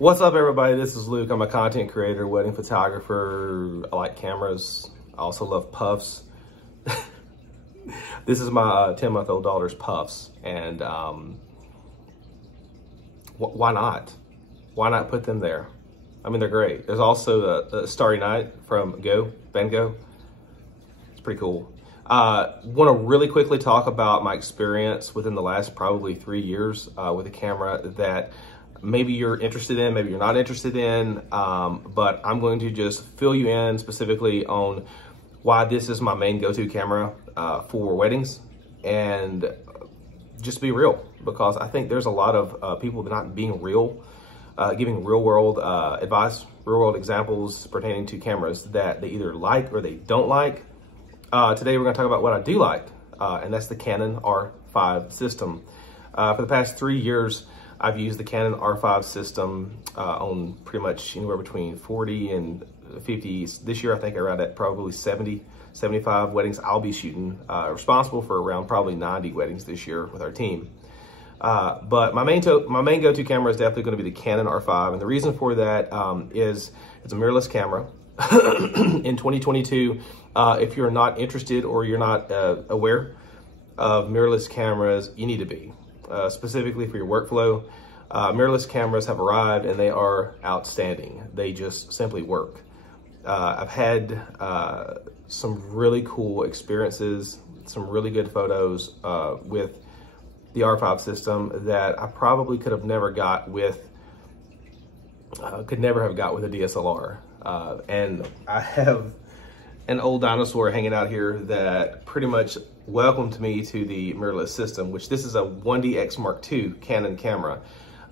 What's up, everybody? This is Luke. I'm a content creator, wedding photographer. I like cameras. I also love puffs. This is my 10-month-old daughter's puffs, and why not? Why not put them there? I mean, they're great. There's also a Starry Night from Van Gogh. It's pretty cool. Want to really quickly talk about my experience within the last probably 3 years with a camera that maybe you're interested in, maybe you're not interested in, but I'm going to just fill you in specifically on why this is my main go-to camera for weddings, and just be real, because I think there's a lot of people that are not being real, giving real-world advice, real-world examples pertaining to cameras that they either like or they don't like. Today we're going to talk about what I do like, and that's the Canon R5 system. For the past 3 years, I've used the Canon R5 system on pretty much anywhere between 40 and 50. This year, I think around at probably 70, 75 weddings I'll be shooting. Responsible for around probably 90 weddings this year with our team. But my main go-to camera is definitely going to be the Canon R5. And the reason for that is it's a mirrorless camera. In 2022, if you're not interested or you're not aware of mirrorless cameras, you need to be. Specifically for your workflow, mirrorless cameras have arrived and they are outstanding. They just simply work. I've had some really cool experiences, some really good photos with the R5 system that I probably could never have got with a DSLR. And I have an old dinosaur hanging out here that pretty much welcomed me to the mirrorless system, which this is a 1DX Mark II Canon camera.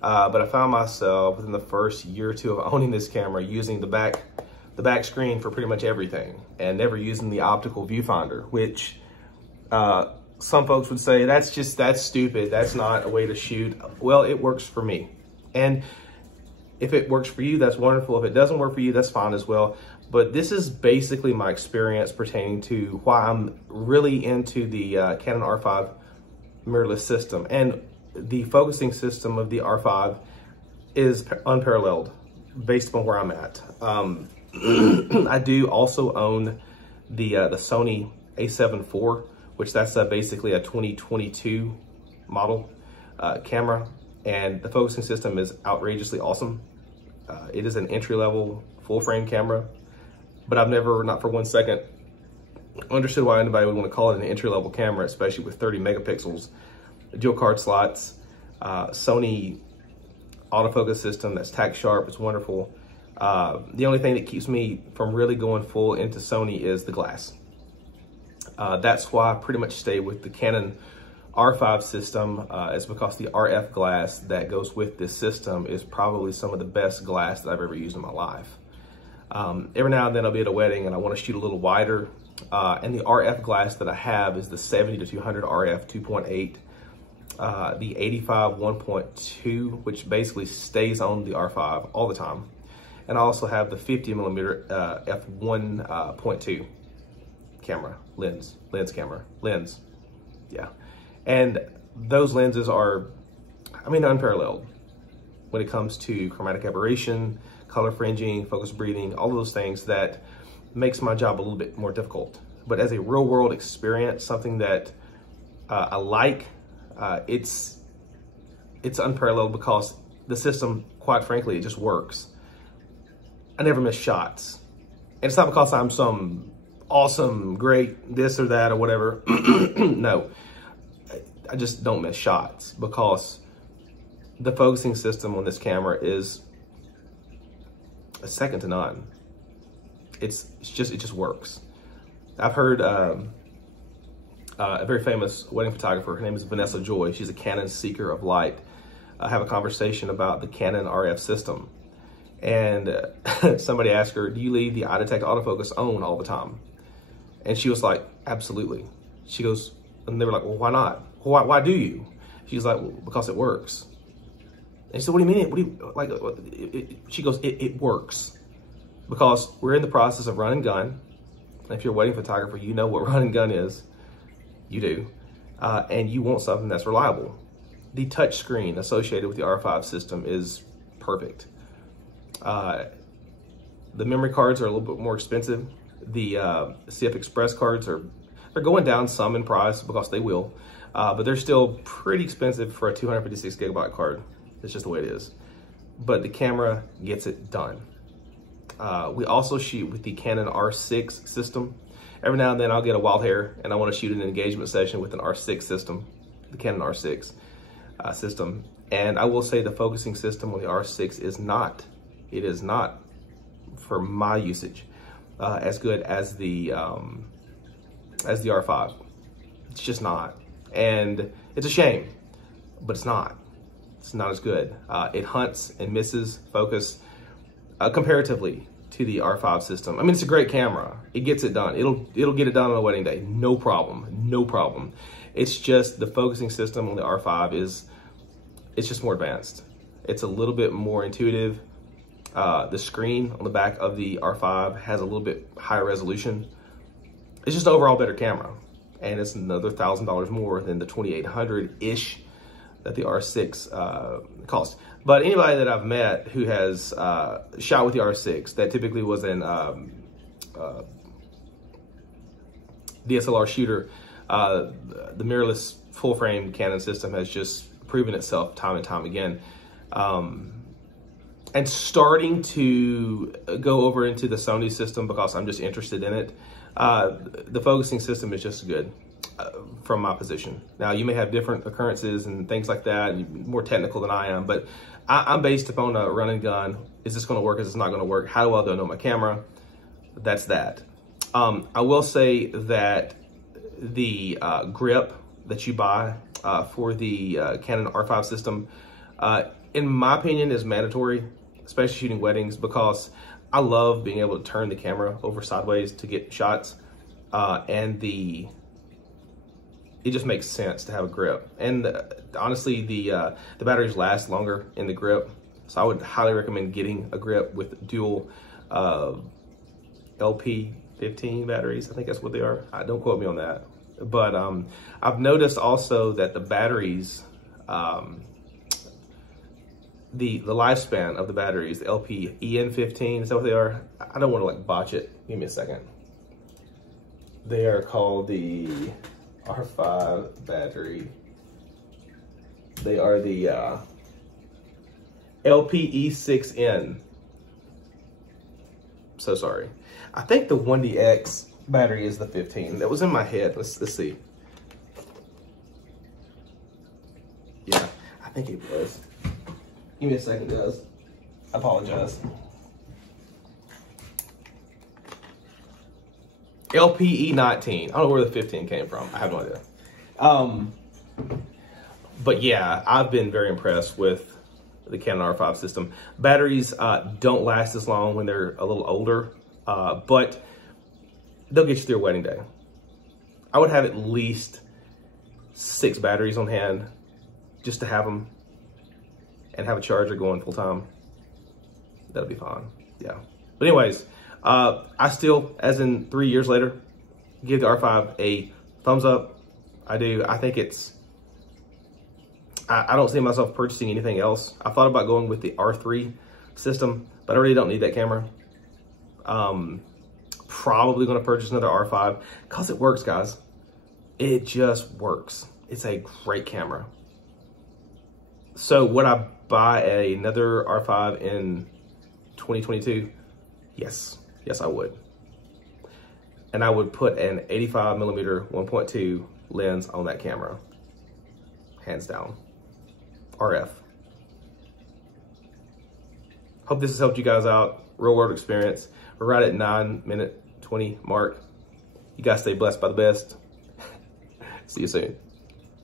But I found myself within the first year or two of owning this camera using the back screen for pretty much everything, and never using the optical viewfinder, which some folks would say that's stupid. That's not a way to shoot. Well, it works for me. And if it works for you, that's wonderful. If it doesn't work for you, that's fine as well. But this is basically my experience pertaining to why I'm really into the Canon R5 mirrorless system. And the focusing system of the R5 is unparalleled based upon where I'm at. I do also own the Sony A7 IV, which that's basically a 2022 model camera. And the focusing system is outrageously awesome. It is an entry-level full-frame camera, but I've never, not for 1 second, understood why anybody would want to call it an entry-level camera, especially with 30 megapixels, dual card slots, Sony autofocus system that's tack sharp. It's wonderful. The only thing that keeps me from really going full into Sony is the glass. That's why I pretty much stay with the Canon R5 system. Is because the RF glass that goes with this system is probably some of the best glass that I've ever used in my life. Every now and then I'll be at a wedding and I want to shoot a little wider, and the RF glass that I have is the 70 to 200 RF 2.8, the 85 1.2, which basically stays on the R5 all the time, and I also have the 50 millimeter f 1.2 camera lens, yeah. And those lenses are, I mean, unparalleled when it comes to chromatic aberration, color fringing, focus breathing, all of those things that makes my job a little bit more difficult. But as a real world experience, something that I like, it's unparalleled because the system, quite frankly, it just works. I never miss shots. And it's not because I'm some awesome, great, this or that or whatever. No. I just don't miss shots because the focusing system on this camera is a second to none. It just works. I've heard a very famous wedding photographer, her name is Vanessa Joy. She's a Canon seeker of light. Have a conversation about the Canon RF system. And somebody asked her, do you leave the eye detect autofocus on all the time? And she was like, absolutely. She goes, and they were like, well, why not? Why do you? She's like, well, because it works. And he said, what do you mean? What do you, like, she goes, it works. Because we're in the process of run and gun. And if you're a wedding photographer, you know what run and gun is. You do. And you want something that's reliable. The touch screen associated with the R5 system is perfect. The memory cards are a little bit more expensive. The CF Express cards they're going down some in price because they will, but they're still pretty expensive for a 256 gigabyte card. It's just the way it is. But the camera gets it done. We also shoot with the Canon R6 system. Every now and then I'll get a wild hair and I want to shoot an engagement session with an R6 system, the Canon R6 system. And I will say the focusing system on the R6 is not for my usage as good as the R5. It's just not. And it's a shame, but it's not. It's not as good. It hunts and misses focus comparatively to the R5 system. I mean, it's a great camera. It gets it done. It'll get it done on a wedding day. No problem. No problem. It's just the focusing system on the R5 it's just more advanced. It's a little bit more intuitive. The screen on the back of the R5 has a little bit higher resolution. It's just an overall better camera. And it's another $1,000 more than the $2,800-ish that the R6 cost. But anybody that I've met who has shot with the R6, that typically was an DSLR shooter, the mirrorless full frame Canon system has just proven itself time and time again. And starting to go over into the Sony system because I'm just interested in it. The focusing system is just good from my position. Now, you may have different occurrences and things like that, and more technical than I am, but I'm based upon a run and gun. Is this gonna work? Is this not gonna work? How well do I know my camera? That's that. I will say that the grip that you buy for the Canon R5 system, in my opinion, is mandatory, especially shooting weddings, because I love being able to turn the camera over sideways to get shots, and it just makes sense to have a grip. And honestly, the batteries last longer in the grip, so I would highly recommend getting a grip with dual LP15 batteries. I think that's what they are. Don't quote me on that. But I've noticed also that the batteries, the lifespan of the batteries, the LPEN15, is that what they are? I don't want to like botch it. Give me a second. They are called the R5 battery. They are the LPE6N. So sorry. I think the 1DX battery is the 15. That was in my head. Let's see. Yeah, I think it was. Give me a second, guys. I apologize. LPE19. I don't know where the 15 came from. I have no idea. But yeah, I've been very impressed with the Canon R5 system. Batteries don't last as long when they're a little older, but they'll get you through a wedding day. I would have at least 6 batteries on hand just to have them and have a charger going full time. That'll be fine, yeah. But anyways, I still, as in 3 years later, give the R5 a thumbs up. I do. I think it's, I don't see myself purchasing anything else. I thought about going with the R3 system, but I really don't need that camera. Probably gonna purchase another R5 because it works, guys. It just works. It's a great camera. So would I buy another R5 in 2022? Yes, yes I would. And I would put an 85mm 1.2 lens on that camera, hands down. RF. Hope this has helped you guys out. Real world experience. We're right at 9:20 mark. You guys stay blessed by the best. See you soon.